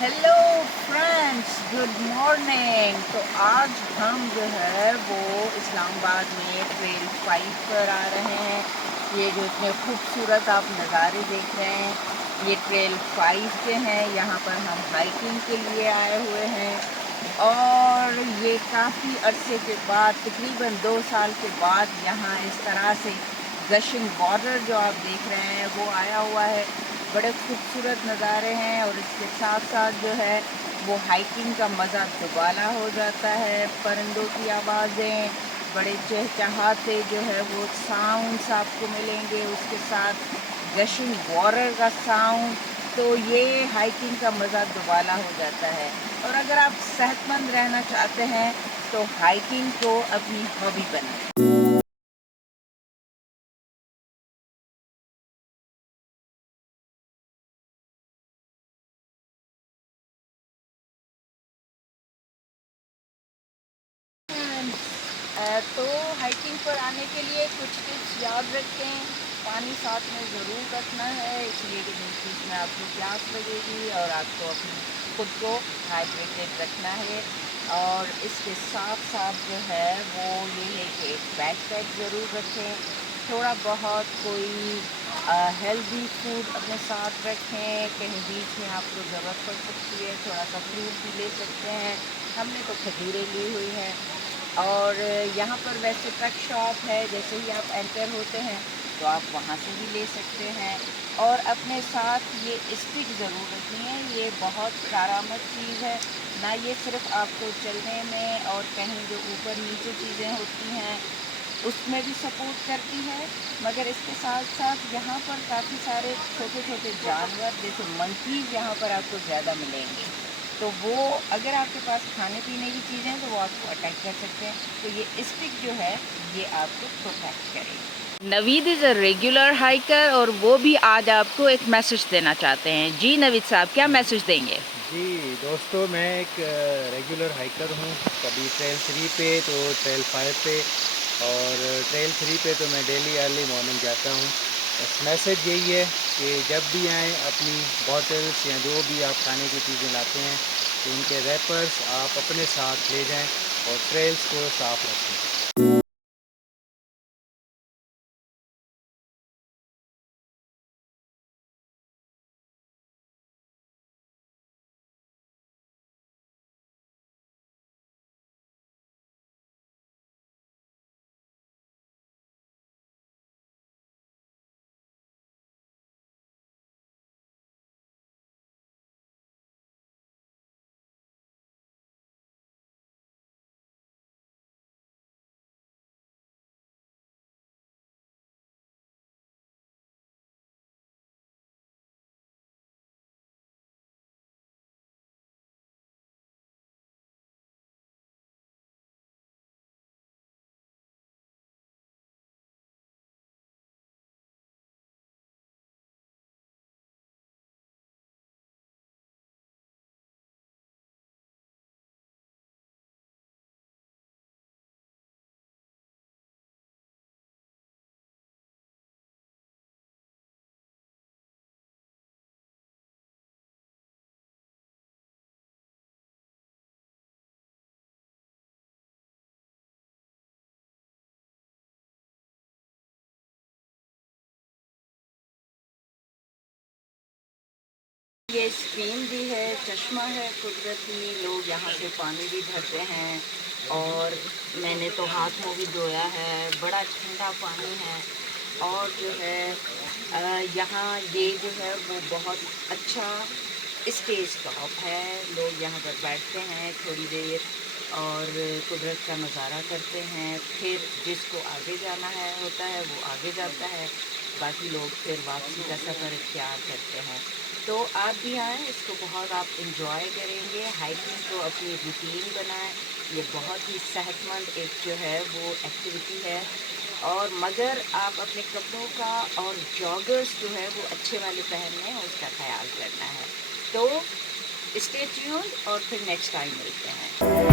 Hello friends, good morning. तो आज हम जो है वो इस्लामाबाद में ट्रेल 5 पर आ रहे हैं। ये जो इतने खूबसूरत आप नज़ारे देख रहे हैं, ये ट्रेल 5 के हैं। यहाँ पर हम हाइकिंग के लिए आए हुए हैं और ये काफ़ी अरसे के बाद, तकरीबन 2 साल के बाद, यहाँ इस तरह से गशिंग वाटर जो आप देख रहे हैं वो आया हुआ है। बड़े खूबसूरत नज़ारे हैं और इसके साथ साथ जो है वो हाइकिंग का मज़ा दुबाला हो जाता है। परिंदों की आवाज़ें, बड़े चहचहाते जो है वो साउंड्स आपको मिलेंगे, उसके साथ गशिंग वाटर का साउंड। तो ये हाइकिंग का मज़ा दुबाला हो जाता है। और अगर आप सेहतमंद रहना चाहते हैं तो हाइकिंग को अपनी हॉबी बनाएं। तो हाइकिंग पर आने के लिए कुछ टिप्स याद रखें। पानी साथ में ज़रूर रखना है, इसलिए कि बीच में आपको प्यास लगेगी और आपको अपनी खुद को हाइड्रेटेड रखना है। और इसके साथ साथ जो है वो ये है कि एक बैकपैक ज़रूर रखें। थोड़ा बहुत कोई हेल्दी फूड अपने साथ रखें, कहीं बीच में आपको ज़रूरत पड़ सकती है, थोड़ा सा फ्रूट भी ले सकते हैं। हमने तो खजूरें ली हुई हैं। और यहाँ पर वैसे ट्रक शॉप है, जैसे ही आप एंटर होते हैं तो आप वहाँ से भी ले सकते हैं। और अपने साथ ये स्टिक ज़रूर रखनी है, ये बहुत कारआमद चीज़ है। ना ये सिर्फ आपको चलने में और कहीं जो ऊपर नीचे चीज़ें होती हैं उसमें भी सपोर्ट करती है, मगर इसके साथ साथ यहाँ पर काफ़ी सारे छोटे छोटे जानवर जैसे मंकीज़ यहाँ पर आपको ज़्यादा मिलेंगे। तो वो अगर आपके पास खाने पीने की चीज़ें हैं तो वो आपको अटैक कर सकते हैं। तो ये स्टिक जो है ये आपको प्रोटेक्ट करेगी। Naveed is a regular hiker और वो भी आज आपको एक मैसेज देना चाहते हैं। जी नवीद साहब, क्या मैसेज देंगे? जी दोस्तों, मैं एक रेगुलर हाइकर हूँ। कभी ट्रेल 3 पे तो ट्रेल 5 पे, और ट्रेल 3 पे तो मैं डेली अर्ली मॉर्निंग जाता हूँ। बस मैसेज यही है कि जब भी आएँ अपनी बॉटल्स या जो भी आप खाने की चीज़ें लाते हैं तो उनके रैपर्स आप अपने साथ ले जाएं और ट्रेल्स को साफ़ रखें। ये स्ट्रीम भी है, चश्मा है कुदरती, लोग यहाँ से पानी भी भरते हैं। और मैंने तो हाथ मुँह भी धोया है, बड़ा ठंडा पानी है। और जो है यहाँ ये जो है वो बहुत अच्छा स्टे स्टॉप है। लोग यहाँ पर बैठते हैं थोड़ी देर और कुदरत का नज़ारा करते हैं। फिर जिसको आगे जाना है होता है वो आगे जाता है, बाकी लोग फिर वापसी का सफ़र इख्तियार करते हैं। तो आप भी आएँ, इसको बहुत आप इंजॉय करेंगे। हाइकिंग को अपनी रूटीन बनाएं। ये बहुत ही सेहतमंद एक जो है वो एक्टिविटी है। और मगर आप अपने कपड़ों का और जॉगर्स जो है वो अच्छे वाले पहनने हैं, उसका ख्याल करना है। तो स्टे ट्यून्ड और फिर नेक्स्ट टाइम मिलते हैं।